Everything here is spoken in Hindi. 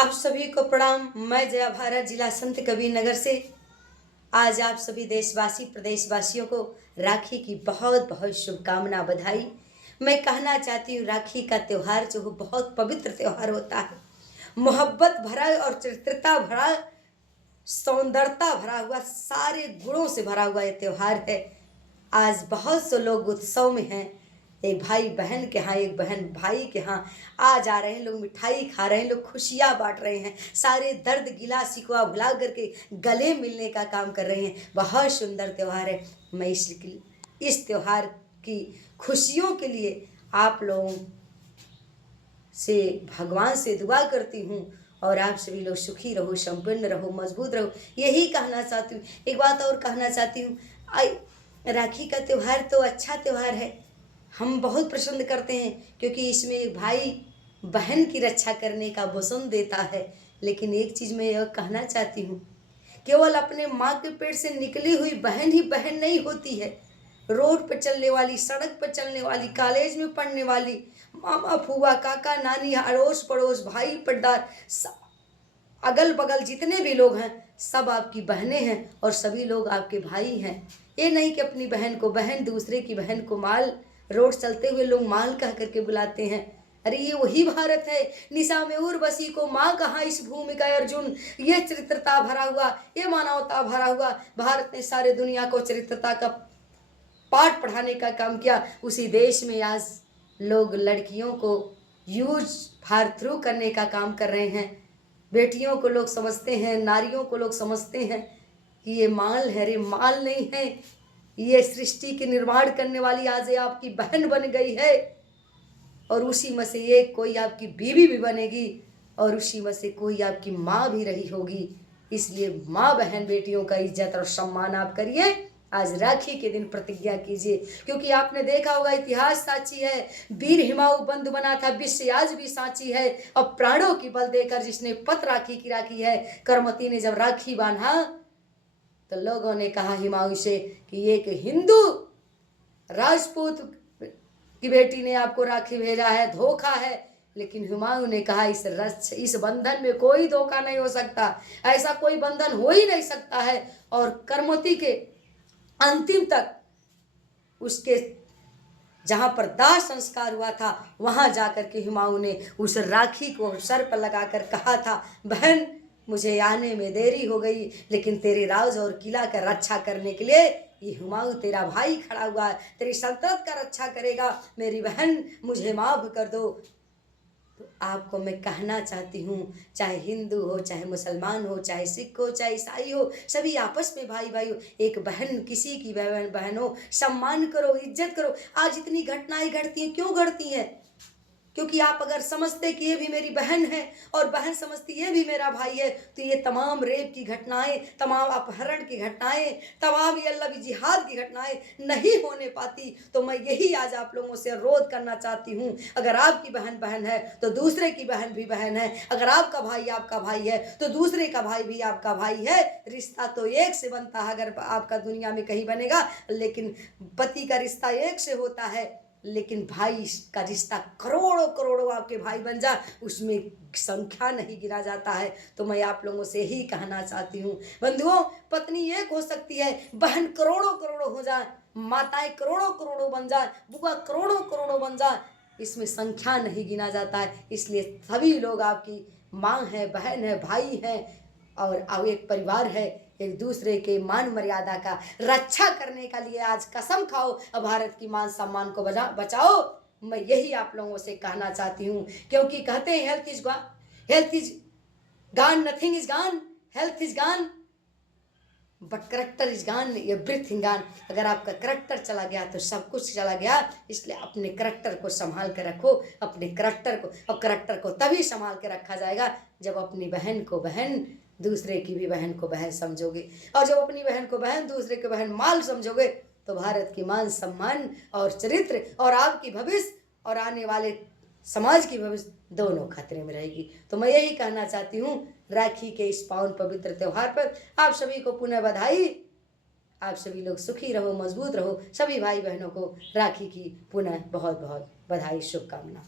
आप सभी को प्रणाम। मैं जया भारत, जिला संत कबीर नगर से आज आप सभी देशवासी प्रदेशवासियों को राखी की बहुत बहुत शुभकामना, बधाई। मैं कहना चाहती हूँ, राखी का त्यौहार जो हो बहुत पवित्र त्यौहार होता है। मोहब्बत भरा और चरित्रता भरा, सौंदर्यता भरा हुआ, सारे गुणों से भरा हुआ ये त्यौहार है। आज बहुत से लोग उत्सव में हैं। एक भाई बहन के यहाँ, एक बहन भाई के यहाँ आ जा रहे हैं, लोग मिठाई खा रहे हैं, लोग खुशियाँ बांट रहे हैं, सारे दर्द गिला शिकवा भुला करके गले मिलने का काम कर रहे हैं। बहुत सुंदर त्यौहार है। मैं इस त्यौहार की खुशियों के लिए आप लोगों से भगवान से दुआ करती हूँ और आप सभी लोग सुखी रहो, संपन्न रहो, मजबूत रहो, यही कहना चाहती हूँ। एक बात और कहना चाहती हूँ, राखी का त्यौहार तो अच्छा त्यौहार है, हम बहुत पसंद करते हैं, क्योंकि इसमें एक भाई बहन की रक्षा करने का वचन देता है। लेकिन एक चीज़ मैं यह कहना चाहती हूँ, केवल अपने माँ के पेट से निकली हुई बहन ही बहन नहीं होती है। रोड पर चलने वाली, सड़क पर चलने वाली, कॉलेज में पढ़ने वाली, मामा फूआ काका नानी, अड़ोस पड़ोस, भाई पर्दार, अगल बगल जितने भी लोग हैं सब आपकी बहनें हैं और सभी लोग आपके भाई हैं। ये नहीं कि अपनी बहन को बहन, दूसरे की बहन को माल, रोड चलते हुए लोग माल कह करके बुलाते हैं। अरे ये वही भारत है, निशा में उर्वशी को माँ कहाँ इस भूमि का अर्जुन। ये चरित्रता भरा हुआ, ये मानवता भरा हुआ भारत ने सारे दुनिया को चरित्रता का पाठ पढ़ाने का काम किया। उसी देश में आज लोग लड़कियों को यूज फार थ्रू करने का काम कर रहे हैं। बेटियों को लोग समझते हैं, नारियों को लोग समझते हैं कि ये माल है। रे माल नहीं है, ये सृष्टि के निर्माण करने वाली आज ये आपकी बहन बन गई है और उसी में से ये कोई आपकी बीवी भी बनेगी और उसी में से कोई आपकी माँ भी रही होगी। इसलिए माँ बहन बेटियों का इज्जत और सम्मान आप करिए। आज राखी के दिन प्रतिज्ञा कीजिए, क्योंकि आपने देखा होगा इतिहास साक्षी है, वीर हिमाऊ बंधु बना था, विश्व आज भी साक्षी है। अब प्राणों की बल देकर जिसने पत राखी की राखी है, करमती ने जब राखी बांधा तो लोगों ने कहा हिमाऊ से कि एक हिंदू राजपूत की बेटी ने आपको राखी भेजा है, धोखा है। लेकिन हुमायूं ने कहा इस बंधन में कोई धोखा नहीं हो सकता, ऐसा कोई बंधन हो ही नहीं सकता है। और करमती के अंतिम तक उसके जहाँ पर दाह संस्कार हुआ था वहाँ जाकर के हुमायूं ने उस राखी को सर पर लगाकर कहा था, बहन मुझे आने में देरी हो गई, लेकिन तेरे राज और किला का रक्षा करने के लिए ये हुमायूं तेरा भाई खड़ा हुआ है, तेरी सल्तनत का रक्षा करेगा। मेरी बहन मुझे माफ कर दो। तो आपको मैं कहना चाहती हूँ, चाहे हिंदू हो, चाहे मुसलमान हो, चाहे सिख हो, चाहे ईसाई हो, सभी आपस में भाई भाई हो। एक बहन किसी की बहन हो, सम्मान करो, इज्जत करो। आज इतनी घटनाएं घटती हैं, क्यों घटती हैं? क्योंकि आप अगर समझते कि ये भी मेरी बहन है और बहन समझती ये भी मेरा भाई है, तो ये तमाम रेप की घटनाएं, तमाम अपहरण की घटनाएं, तमाम ये अल्लाह की जिहाद की घटनाएं नहीं होने पाती। तो मैं यही आज आप लोगों से अनुरोध करना चाहती हूँ, अगर आपकी बहन बहन है तो दूसरे की बहन भी बहन है, अगर आपका भाई है तो दूसरे का भाई भी आपका भाई है। रिश्ता तो एक से बनता है अगर आपका दुनिया में कहीं बनेगा, लेकिन पति का रिश्ता एक से होता है, लेकिन भाई का रिश्ता करोड़ों करोड़ों आपके भाई बन जा, उसमें संख्या नहीं गिना जाता है। तो मैं आप लोगों से ही कहना चाहती हूँ बंधुओं, पत्नी एक हो सकती है, बहन करोड़ों करोड़ों हो जाए, माताएं करोड़ों करोड़ों बन जाए, बुआ करोड़ों करोड़ों बन जाए, इसमें संख्या नहीं गिना जाता है। इसलिए सभी लोग आपकी माँ है, बहन है, भाई है और एक परिवार है। एक दूसरे के मान मर्यादा का रक्षा करने का लिए आज कसम खाओ और भारत की मान सम्मान को बचाओ। मैं यही आप लोगों से कहना चाहती हूँ, क्योंकि कहते हैं health is gone, nothing is gone, health is gone but character is gone, everything gone. अगर आपका करेक्टर चला गया तो सब कुछ चला गया। इसलिए अपने करेक्टर को संभाल कर रखो, अपने करेक्टर को, और करेक्टर को तभी संभाल के रखा जाएगा जब अपनी बहन को बहन, दूसरे की भी बहन को बहन समझोगे, और जब अपनी बहन को बहन, दूसरे को बहन माल समझोगे, तो भारत की मान सम्मान और चरित्र और आपकी भविष्य और आने वाले समाज की भविष्य दोनों खतरे में रहेगी। तो मैं यही कहना चाहती हूँ, राखी के इस पावन पवित्र त्यौहार पर आप सभी को पुनः बधाई। आप सभी लोग सुखी रहो, मजबूत रहो। सभी भाई बहनों को राखी की पुनः बहुत बहुत बधाई, शुभकामना।